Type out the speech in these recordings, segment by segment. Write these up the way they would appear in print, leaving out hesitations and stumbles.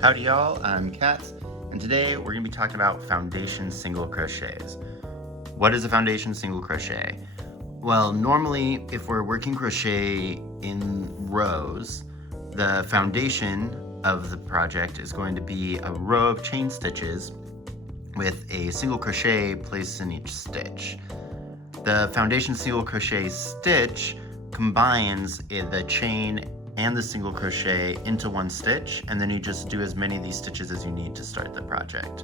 Howdy y'all, I'm Kat, and today we're going to be talking about foundation single crochets. What is a foundation single crochet? Well, normally if we're working crochet in rows, the foundation of the project is going to be a row of chain stitches with a single crochet placed in each stitch. The foundation single crochet stitch combines the chain and the single crochet into one stitch, and then you just do as many of these stitches as you need to start the project.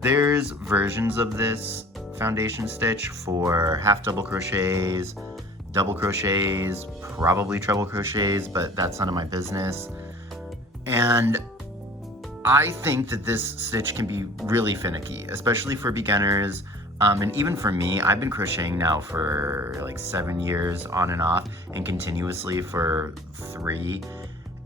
There's versions of this foundation stitch for half double crochets, double crochets, probably treble crochets, but that's none of my business. And I think that this stitch can be really finicky, especially for beginners. And even for me, I've been crocheting now for like 7 years on and off, and continuously for 3.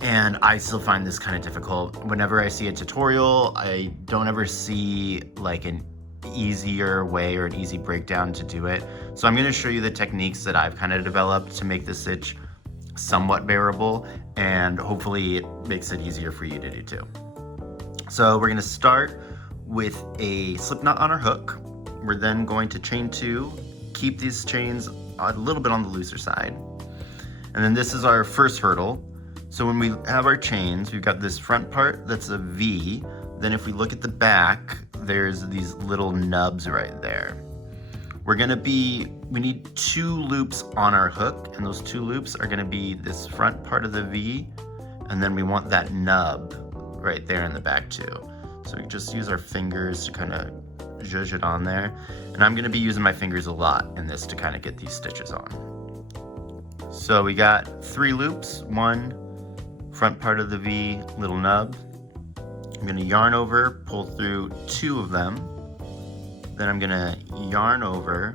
And I still find this kind of difficult. Whenever I see a tutorial, I don't ever see like an easier way or an easy breakdown to do it. So I'm going to show you the techniques that I've kind of developed to make this stitch somewhat bearable, and hopefully it makes it easier for you to do too. So we're going to start with a slip knot on our hook. We're then going to chain 2, keep these chains a little bit on the looser side. And then this is our first hurdle. So when we have our chains, we've got this front part that's a V. Then if we look at the back, there's these little nubs right there. We need 2 loops on our hook, and those 2 loops are gonna be this front part of the V, and then we want that nub right there in the back too. So we just use our fingers to kind of zhuzh it on there, and I'm going to be using my fingers a lot in this to kind of get these stitches on. So we got 3 loops, 1 front part of the V, little nub. I'm going to yarn over, pull through 2 of them, then I'm going to yarn over,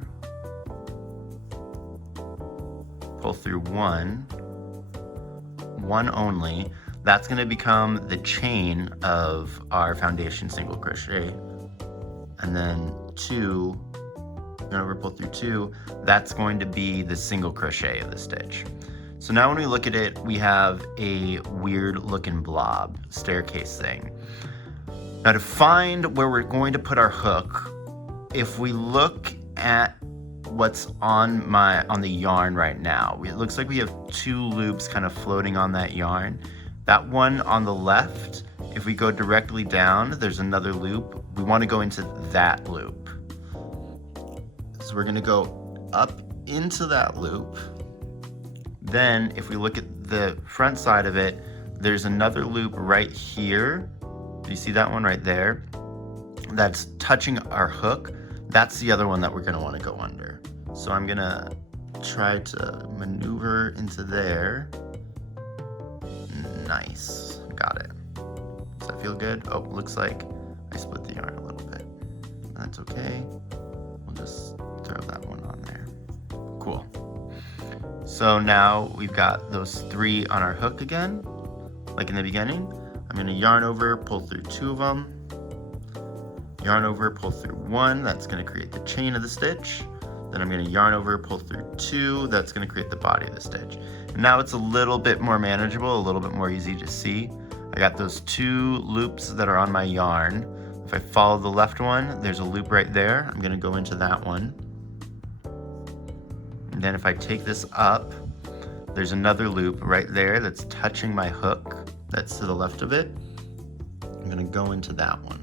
pull through 1 only. That's going to become the chain of our foundation single crochet. And then 2, yarn over, pull through 2, that's going to be the single crochet of the stitch. So now when we look at it, we have a weird looking blob staircase thing. Now to find where we're going to put our hook, if we look at what's on the yarn right now, it looks like we have 2 loops kind of floating on that yarn. That one on the left, if we go directly down, there's another loop. We want to go into that loop. So we're going to go up into that loop. Then if we look at the front side of it, there's another loop right here. Do you see that one right there? That's touching our hook. That's the other one that we're going to want to go under. So I'm going to try to maneuver into there. Nice. Got it. Does that feel good? Oh, looks like I split the yarn a little bit. That's okay. We'll just throw that one on there. Cool. So now we've got those 3 on our hook again, like in the beginning. I'm going to yarn over, pull through 2 of them. Yarn over, pull through 1. That's going to create the chain of the stitch. Then I'm going to yarn over, pull through 2. That's going to create the body of the stitch. And now it's a little bit more manageable, a little bit more easy to see. I got those 2 loops that are on my yarn. If I follow the left one, there's a loop right there. I'm going to go into that one. And then if I take this up, there's another loop right there that's touching my hook. That's to the left of it. I'm going to go into that one.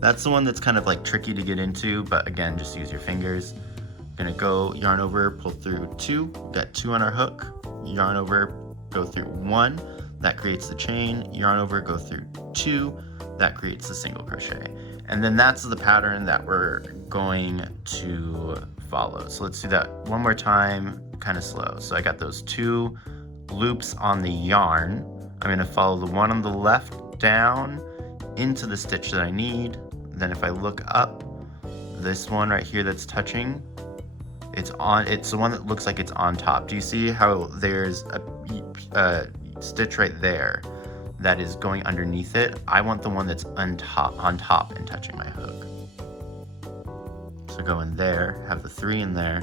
That's the one that's kind of like tricky to get into, but again, just use your fingers. I'm going to go yarn over, pull through 2. We've got 2 on our hook. Yarn over, go through 1. That creates the chain. Yarn over, go through 2. That creates the single crochet. And then that's the pattern that we're going to follow. So let's do that one more time, kind of slow. So I got those 2 loops on the yarn. I'm going to follow the one on the left down into the stitch that I need. Then if I look up, this one right here that's touching, it's the one that looks like it's on top. Do you see how there's a stitch right there that is going underneath it? I want the one that's on top and touching my hook. So go in there, have the 3 in there,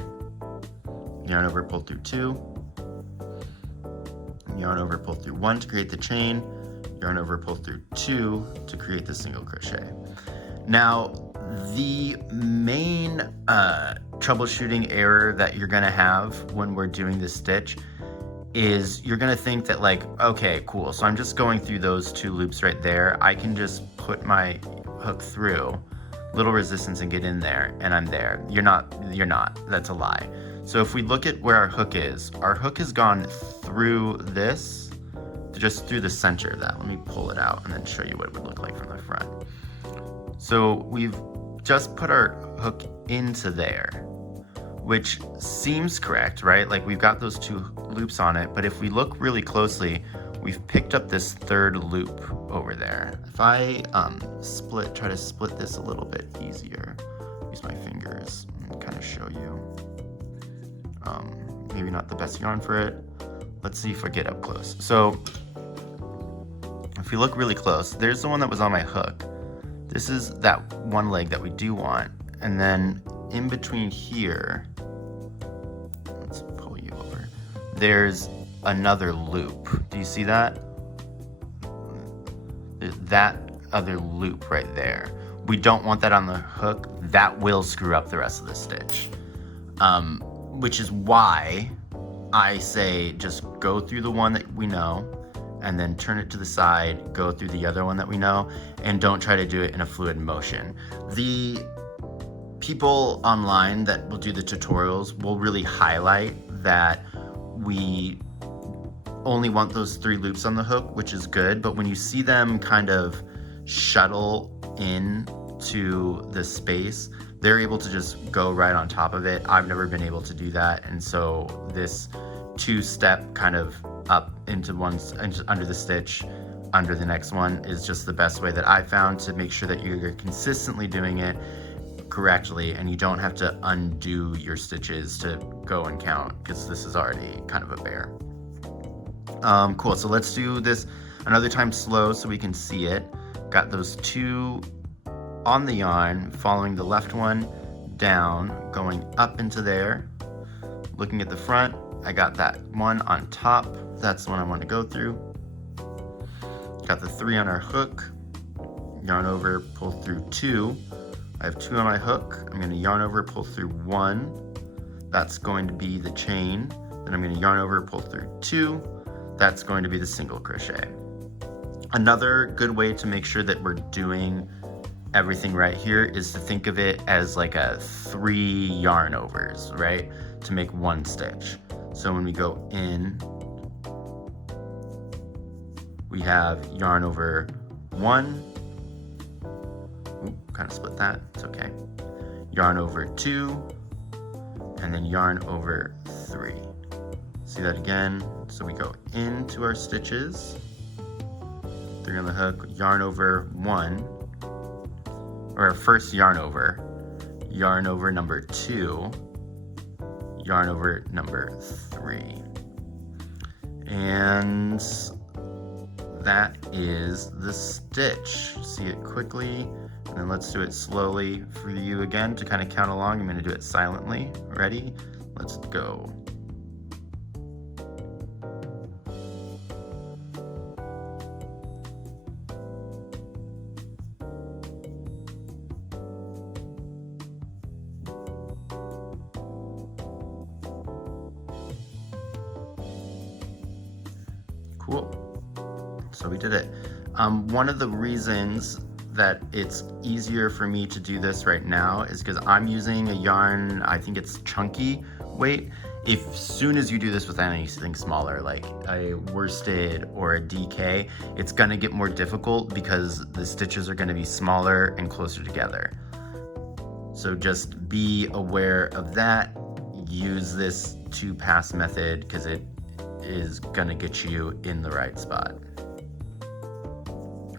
yarn over, pull through 2, yarn over, pull through 1 to create the chain, yarn over, pull through 2 to create the single crochet. Now, the main troubleshooting error that you're gonna have when we're doing this stitch is you're gonna think that like, okay, cool, so I'm just going through those 2 loops right there. I can just put my hook through, little resistance, and get in there, and I'm there. You're not, that's a lie. So if we look at where our hook has gone through this, just through the center of that. Let me pull it out and then show you what it would look like from the front. So we've just put our hook into there, which seems correct, right? Like we've got those 2 loops on it, but if we look really closely, we've picked up this 3rd loop over there. If I try to split this a little bit easier, use my fingers and kind of show you. Maybe not the best yarn for it. Let's see if I get up close. So if you look really close, there's the one that was on my hook. This is that one leg that we do want. And then in between here, let's pull you over, there's another loop. Do you see that? That other loop right there. We don't want that on the hook. That will screw up the rest of the stitch. Which is why I say just go through the one that we know and then turn it to the side, go through the other one that we know, and don't try to do it in a fluid motion. The people online that will do the tutorials will really highlight that we only want those 3 loops on the hook, which is good, but when you see them kind of shuttle in to the space, they're able to just go right on top of it. I've never been able to do that, and so this 2-step kind of up into under the stitch, under the next one is just the best way that I found to make sure that you're consistently doing it correctly and you don't have to undo your stitches to go and count, because this is already kind of a bear. Cool, so let's do this another time slow so we can see it. Got those 2 on the yarn, following the left one down, going up into there. Looking at the front, I got that one on top. That's the one I want to go through. Got the 3 on our hook. Yarn over, pull through 2. I have 2 on my hook. I'm going to yarn over, pull through 1. That's going to be the chain. Then I'm going to yarn over, pull through 2. That's going to be the single crochet. Another good way to make sure that we're doing everything right here is to think of it as like a 3 yarn overs, right? To make 1 stitch. So when we go in, we have yarn over 1. Ooh, kind of split that, it's okay. Yarn over 2, and then yarn over 3. See that again? So we go into our stitches, 3 on the hook, yarn over 1, or our first yarn over number 2, yarn over number 3. And that is the stitch. See it quickly, and then let's do it slowly for you again to kind of count along. I'm going to do it silently. Ready? Let's go. Cool. So we did it. One of the reasons that it's easier for me to do this right now is because I'm using a yarn, I think it's chunky weight. If soon as you do this with anything smaller, like a worsted or a DK, it's gonna get more difficult because the stitches are gonna be smaller and closer together. So just be aware of that. Use this 2-pass method because it is gonna get you in the right spot.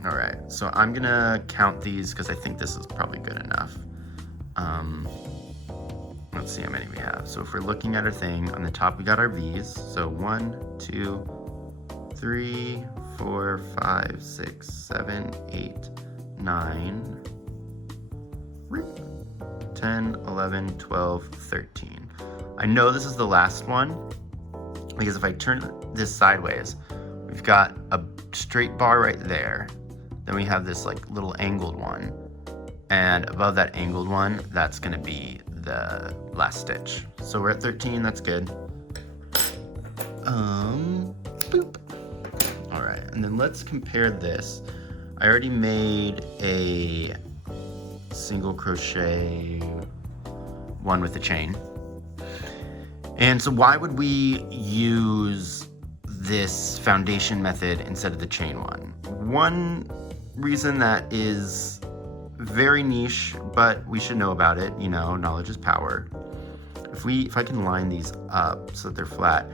All right, so I'm gonna count these because I think this is probably good enough. Let's see how many we have. So if we're looking at our thing, on the top we got our V's. So 1, 2, 3, 4, 5, 6, 7, 8, 9, 10, 11, 12, 13. I know this is the last one because if I turn this sideways, we've got a straight bar right there. Then we have this like little angled one. And above that angled one, that's gonna be the last stitch. So we're at 13, that's good. Boop. All right, and then let's compare this. I already made a single crochet one with a chain. And so why would we use this foundation method instead of the chain one? One reason that is very niche, but we should know about it, you know, knowledge is power. If I can line these up so that they're flat,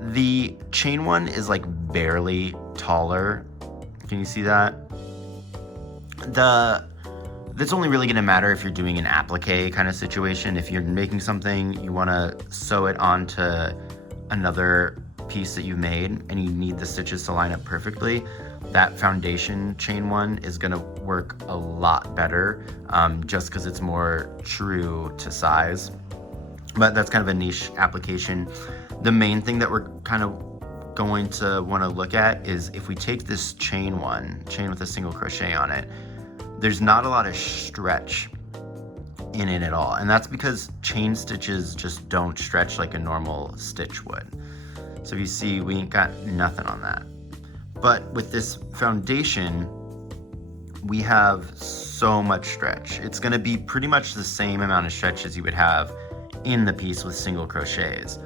the chain one is like barely taller. Can you see that? That's only really gonna matter if you're doing an applique kind of situation. If you're making something, you wanna sew it onto another piece that you've made and you need the stitches to line up perfectly, that foundation chain one is gonna work a lot better just because it's more true to size. But that's kind of a niche application. The main thing that we're kind of going to want to look at is if we take this chain with a single crochet on it, there's not a lot of stretch in it at all. And that's because chain stitches just don't stretch like a normal stitch would. So if you see, we ain't got nothing on that. But with this foundation, we have so much stretch. It's gonna be pretty much the same amount of stretch as you would have in the piece with single crochets.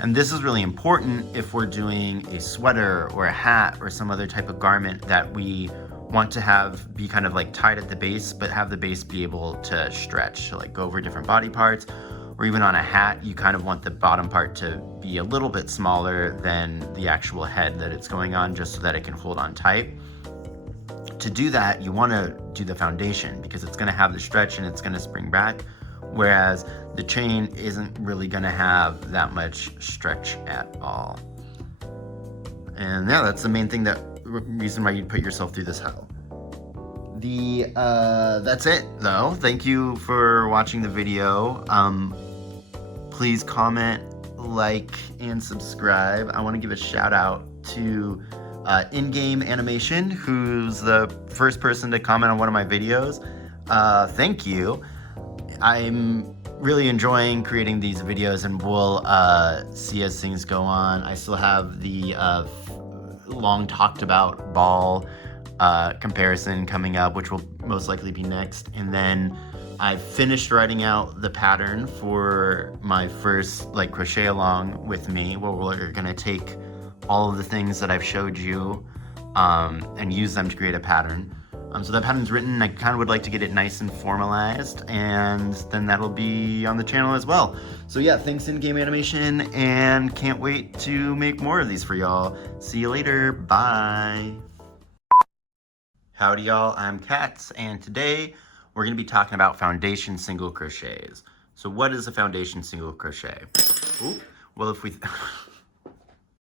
And this is really important if we're doing a sweater or a hat or some other type of garment that we want to have be kind of like tied at the base, but have the base be able to stretch, to like go over different body parts. Or even on a hat, you kind of want the bottom part to be a little bit smaller than the actual head that it's going on, just so that it can hold on tight. To do that, you want to do the foundation because it's going to have the stretch and it's going to spring back, whereas the chain isn't really going to have that much stretch at all. And yeah, that's the main thing, that reason why you'd put yourself through this hell. That's it though. Thank you for watching the video. Please comment, like, and subscribe. I want to give a shout out to In-Game Animation, who's the first person to comment on one of my videos. Thank you. I'm really enjoying creating these videos, and we'll see as things go on. I still have the long talked about ball comparison coming up, which will most likely be next. And then I finished writing out the pattern for my first like crochet along with me, where we're gonna take all of the things that I've showed you and use them to create a pattern. So that pattern's written. I kind of would like to get it nice and formalized, and then that'll be on the channel as well. So yeah, thanks In-Game Animation, and can't wait to make more of these for y'all. See you later, bye. Howdy y'all, I'm Katz, and today we're gonna be talking about foundation single crochets. So what is a foundation single crochet? Ooh, well, if we